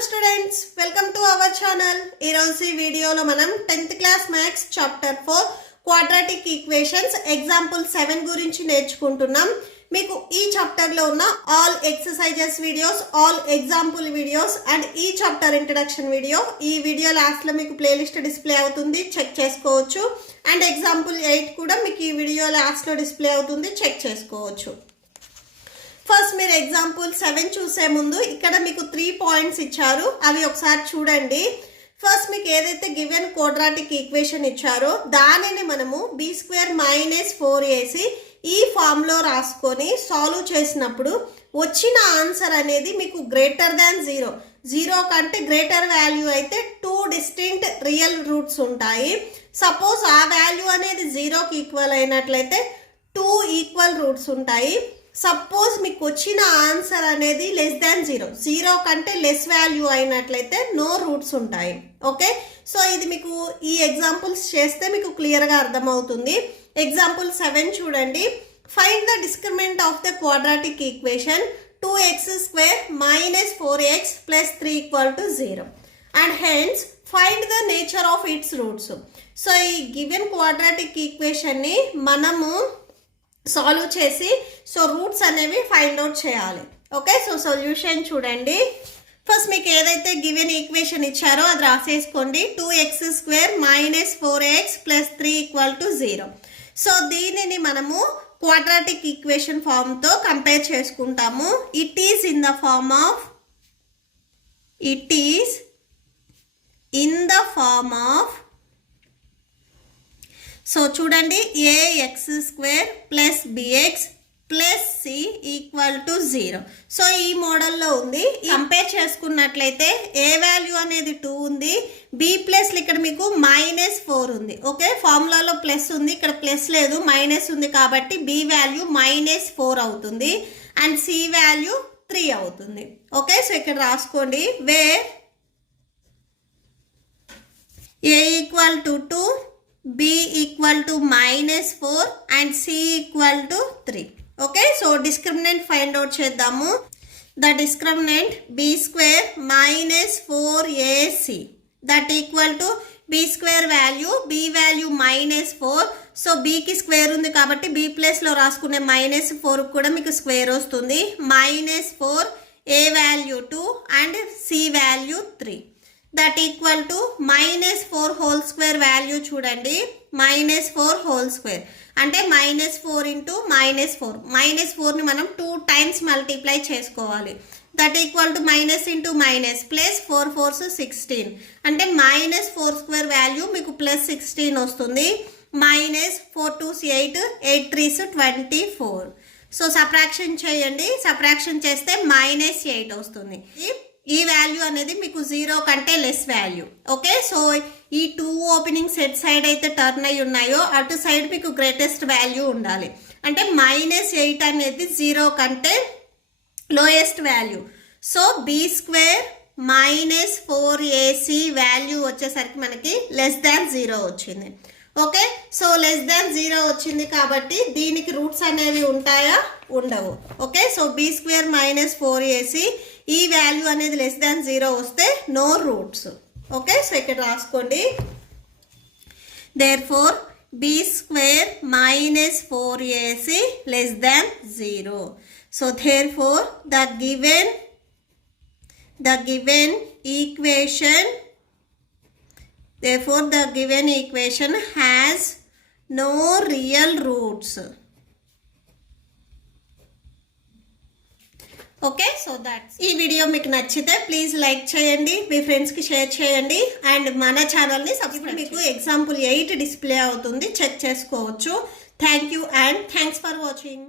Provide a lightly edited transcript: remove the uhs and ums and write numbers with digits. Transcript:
Hello students, welcome to our channel. ఈ రోజు ఈ వీడియోలో మనం 10th class maths chapter 4 quadratic equations example 7 గురించి నేర్చుకుంటున్నాం. మీకు ఈ చాప్టర్ లో ఉన్న all exercises videos, all example videos and ఈ చాప్టర్ ఇంట్రడక్షన్ వీడియో ఈ వీడియో లాస్ట్ లో మీకు ప్లేలిస్ట్ డిస్ప్లే అవుతుంది, చెక్ చేసుకోవచ్చు. అండ్ ఎగ్జాంపుల్ 8 కూడా మీకు ఈ వీడియో లాస్ట్ లో డిస్ప్లే అవుతుంది, చెక్ చేసుకోవచ్చు. ఫస్ట్ మీరు ఎగ్జాంపుల్ 7 చూసే ముందు ఇక్కడ మీకు 3 పాయింట్స్ ఇచ్చారు, అవి ఒకసారి చూడండి. ఫస్ట్ మీకు ఏదైతే గివెన్ క్వాడ్రాటిక్ ఈక్వేషన్ ఇచ్చారో దానిని మనము b² - 4ac ఈ ఫామ్ లో రాసుకొని సాల్వ్ చేసినప్పుడు వచ్చిన ఆన్సర్ అనేది మీకు గ్రేటర్ దాన్ 0 కంటే గ్రేటర్ వాల్యూ అయితే 2 డిస్టింక్ట్ రియల్ రూట్స్ ఉంటాయి. సపోజ్ ఆ వాల్యూ అనేది 0కి ఈక్వల్ అయినట్లయితే 2 ఈక్వల్ రూట్స్ ఉంటాయి. సపోజ్ మీకు వచ్చిన ఆన్సర్ అనేది లెస్ దాన్ 0 కంటే లెస్ వాల్యూ అయినట్లయితే నో రూట్స్ ఉంటాయి. ఓకే, సో ఇది మీకు ఈ ఎగ్జాంపుల్స్ చేస్తే మీకు క్లియర్గా అర్థమవుతుంది. ఎగ్జాంపుల్ 7 చూడండి. Find the discriminant of the quadratic equation 2x² - 4x + 3 = 0 and hence find the nature of it's roots. So ఈ గివెన్ క్వాడ్రాటిక్ ఈక్వేషన్ని మనము సాల్వ్ చేసి సో రూట్స్ అనేవి ఫైండ్ అవుట్ చేయాలి. ఓకే, సో సొల్యూషన్ చూడండి. ఫస్ట్ మీకు ఏదైతే గివెన్ ఈక్వేషన్ ఇచ్చారో అది రాసేసుకోండి. 2x² - 4x + 3 = 0. సో దీనిని మనము క్వాడ్రాటిక్ ఈక్వేషన్ ఫామ్తో కంపేర్ చేసుకుంటాము. It is in the form of so చూడండి, ax² + bx + c = 0. సో ఈ మోడల్లో ఉంది. కంపేర్ చేసుకున్నట్లయితే ఏ వాల్యూ అనేది 2 ఉంది, b ప్లస్ ఇక్కడ మీకు -4 ఉంది. ఓకే, ఫార్ములాలో ప్లస్ ఉంది, ఇక్కడ ప్లస్ లేదు, మైనస్ ఉంది కాబట్టి b వాల్యూ -4 అవుతుంది అండ్ c వాల్యూ 3 అవుతుంది. ఓకే, సో ఇక్కడ రాసుకోండి. Where a = 2, b = -4 and c = 3. Okay, so discriminant find out చేద్దాము. The discriminant b² - 4ac that equal to b² value, b value -4. So bకి square ఉంది కాబట్టి b ప్లస్లో రాసుకునే -4 కూడా మీకు స్క్వేర్ వస్తుంది. -4 a value 2 and c value 3 that equal to -4² value చూడండి. -4² అంటే -4 × -4ని మనం 2 టైమ్స్ మల్టిప్లై చేసుకోవాలి. దట్ ఈక్వల్ టు -× +4 4s 16 అంటే -4² వాల్యూ మీకు +16 వస్తుంది. -4 2s 8, 8 3s 24. సో సబ్ట్రాక్షన్ చేయండి, సబ్ట్రాక్షన్ చేస్తే -8 వస్తుంది. ఈ వాల్యూ అనేది మీకు 0 కంటే లెస్ వాల్యూ. ఓకే, సో ఈ 2 ఓపెనింగ్ సెట్ సైడ్ అయితే టర్న్ అయి ఉన్నాయో అటు సైడ్ మీకు గ్రేటెస్ట్ వాల్యూ ఉండాలి. అంటే -8 అనేది 0 కంటే lowest value. So b² - 4ac value వచ్చేసరికి మనకి లెస్ దాన్ 0 వచ్చింది. ఓకే, సో లెస్ దాన్ 0 వచ్చింది కాబట్టి దీనికి రూట్స్ అనేవి ఉంటాయా? ఉండవు. ఓకే, సో b² - 4ac ఈ వాల్యూ అనేది లెస్ దాన్ 0 వస్తే నో రూట్స్. ఓకే, సో ఇక్కడ రాసుకోండి. Therefore b² - 4ac less than 0. So therefore the given equation has no real roots. Okay, so that's ఈ వీడియో మీకు నచ్చితే ప్లీజ్ లైక్ చేయండి, మీ ఫ్రెండ్స్కి షేర్ చేయండి అండ్ మన ఛానల్ని సబ్స్క్రైబ్. మీకు ఎగ్జాంపుల్ 8 డిస్ప్లే అవుతుంది, చెక్ చేసుకోవచ్చు. Thank you and thanks for watching.